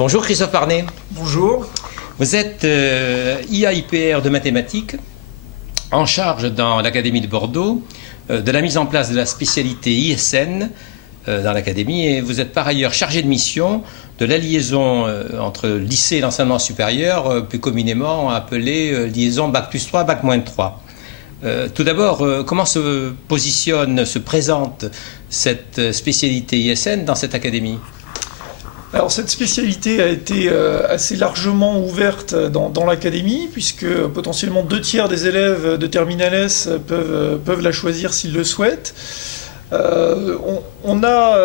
Bonjour Christophe Parnet. Bonjour. Vous êtes IAIPR de mathématiques, en charge dans l'Académie de Bordeaux de la mise en place de la spécialité ISN dans l'Académie, et vous êtes par ailleurs chargé de mission de la liaison entre le lycée et l'enseignement supérieur, plus communément appelée liaison Bac+3, Bac-3. Tout d'abord, comment se positionne, se présente cette spécialité ISN dans cette académie ? Alors cette spécialité a été assez largement ouverte dans l'académie, puisque potentiellement 2/3 des élèves de Terminal S peuvent la choisir s'ils le souhaitent. On a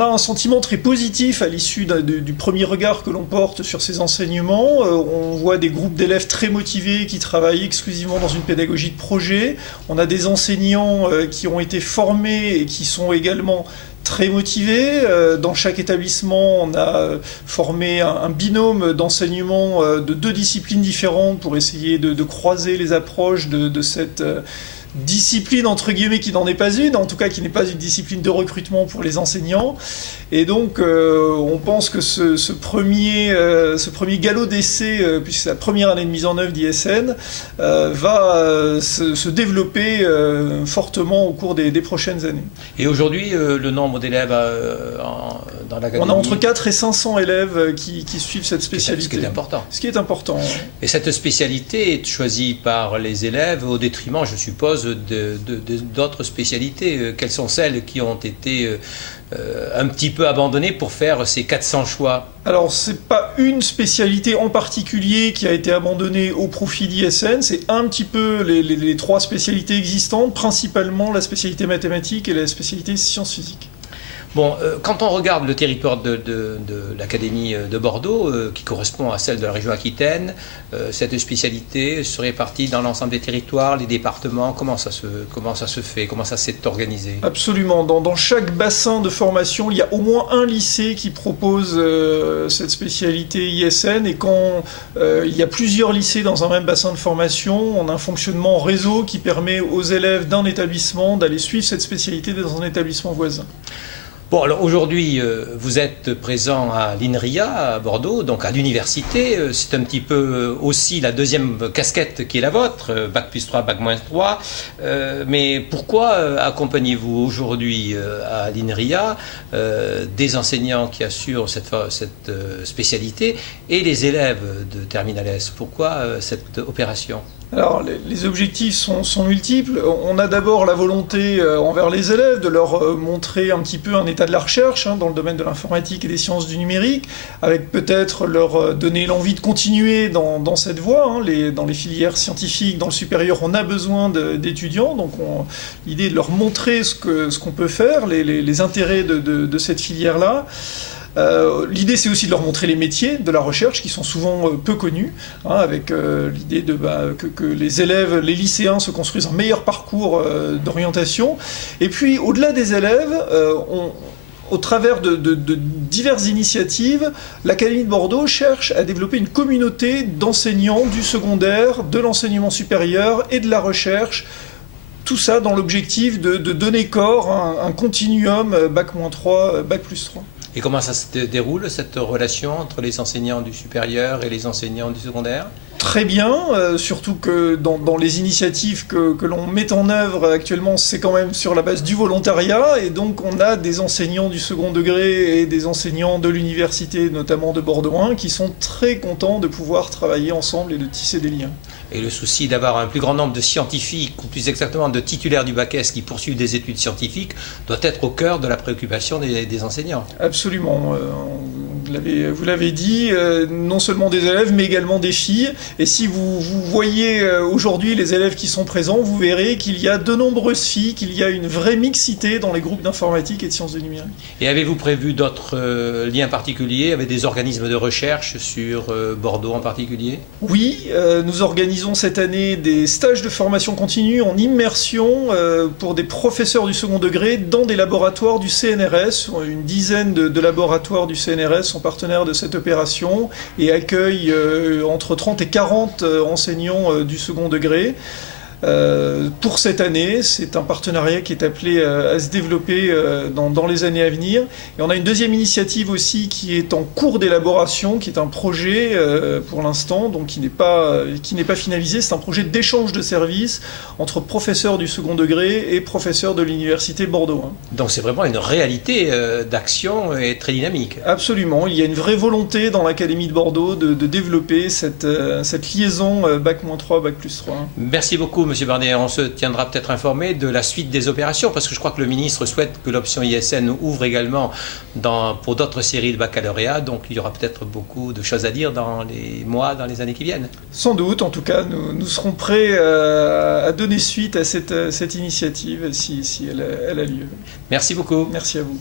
un sentiment très positif à l'issue du premier regard que l'on porte sur ces enseignements. On voit des groupes d'élèves très motivés qui travaillent exclusivement dans une pédagogie de projet. On a des enseignants qui ont été formés et qui sont également très motivés. Dans chaque établissement, on a formé un binôme d'enseignement de 2 disciplines différentes pour essayer de croiser les approches de cette discipline entre guillemets qui n'en est pas une, en tout cas qui n'est pas une discipline de recrutement pour les enseignants. Et donc on pense que ce premier galop d'essai, puisque c'est la première année de mise en œuvre d'ISN, va se développer fortement au cours des prochaines années. Et aujourd'hui, le nombre d'élèves dans l'académie? On a entre 4 et 500 élèves qui suivent cette spécialité. Ce qui est important. Ce qui est important. Et cette spécialité est choisie par les élèves au détriment, je suppose, d'autres spécialités. Quelles sont celles qui ont été un petit peu abandonnées pour faire ces 400 choix? Alors, c'est pas une spécialité en particulier qui a été abandonnée au profit d'ISN, c'est un petit peu les 3 spécialités existantes, principalement la spécialité mathématiques et la spécialité sciences physiques. Bon, quand on regarde le territoire de l'Académie de Bordeaux, qui correspond à celle de la région Aquitaine, cette spécialité se répartit dans l'ensemble des territoires, les départements. Comment ça se fait? Comment ça s'est organisé? Absolument. Dans chaque bassin de formation, il y a au moins un lycée qui propose cette spécialité ISN. Et quand il y a plusieurs lycées dans un même bassin de formation, on a un fonctionnement en réseau qui permet aux élèves d'un établissement d'aller suivre cette spécialité dans un établissement voisin. Bon, alors aujourd'hui, vous êtes présent à l'INRIA, à Bordeaux, donc à l'université. C'est un petit peu aussi la deuxième casquette qui est la vôtre, Bac+3, Bac-3. Mais pourquoi accompagnez-vous aujourd'hui à l'INRIA des enseignants qui assurent cette spécialité et les élèves de Terminal S? Pourquoi cette opération? Alors, les objectifs sont multiples. On a d'abord la volonté envers les élèves de leur montrer un petit peu un état de la recherche dans le domaine de l'informatique et des sciences du numérique, avec peut-être leur donner l'envie de continuer dans cette voie. Dans les filières scientifiques, dans le supérieur, on a besoin d'étudiants, donc l'idée est de leur montrer ce qu'on peut faire, les intérêts de cette filière-là. L'idée, c'est aussi de leur montrer les métiers de la recherche qui sont souvent peu connus, avec l'idée que les élèves, les lycéens se construisent un meilleur parcours d'orientation. Et puis, au-delà des élèves, au travers de diverses initiatives, l'Académie de Bordeaux cherche à développer une communauté d'enseignants du secondaire, de l'enseignement supérieur et de la recherche. Tout ça dans l'objectif de donner corps à un continuum Bac-3, Bac+3. Et comment ça se déroule, cette relation entre les enseignants du supérieur et les enseignants du secondaire? Très bien, surtout que dans les initiatives que l'on met en œuvre actuellement, c'est quand même sur la base du volontariat, et donc on a des enseignants du second degré et des enseignants de l'université, notamment de Bordeaux 1, qui sont très contents de pouvoir travailler ensemble et de tisser des liens. Et le souci d'avoir un plus grand nombre de scientifiques, ou plus exactement de titulaires du Bac S qui poursuivent des études scientifiques, doit être au cœur de la préoccupation des enseignants. Absolument. Vous l'avez dit, non seulement des élèves, mais également des filles. Et si vous voyez aujourd'hui les élèves qui sont présents, vous verrez qu'il y a de nombreuses filles, qu'il y a une vraie mixité dans les groupes d'informatique et de sciences du numérique. Et avez-vous prévu d'autres liens particuliers avec des organismes de recherche sur Bordeaux en particulier? Oui, nous organisons cette année des stages de formation continue en immersion pour des professeurs du second degré dans des laboratoires du CNRS. Une dizaine de laboratoires du CNRS sont partenaires de cette opération et accueillent entre 30 et 40 enseignants du second degré. pour cette année. C'est un partenariat qui est appelé à se développer dans les années à venir. Et on a une deuxième initiative aussi qui est en cours d'élaboration, qui est un projet pour l'instant, donc qui n'est pas finalisé. C'est un projet d'échange de services entre professeurs du second degré et professeurs de l'université Bordeaux. Donc c'est vraiment une réalité d'action et très dynamique. Absolument, il y a une vraie volonté dans l'Académie de Bordeaux de développer cette liaison Bac-3, Bac+3. Merci beaucoup, Monsieur Barnier. On se tiendra peut-être informé de la suite des opérations, parce que je crois que le ministre souhaite que l'option ISN ouvre également pour d'autres séries de baccalauréat, donc il y aura peut-être beaucoup de choses à dire dans les mois, dans les années qui viennent. Sans doute, en tout cas, nous serons prêts à donner suite à cette initiative si elle a lieu. Merci beaucoup. Merci à vous.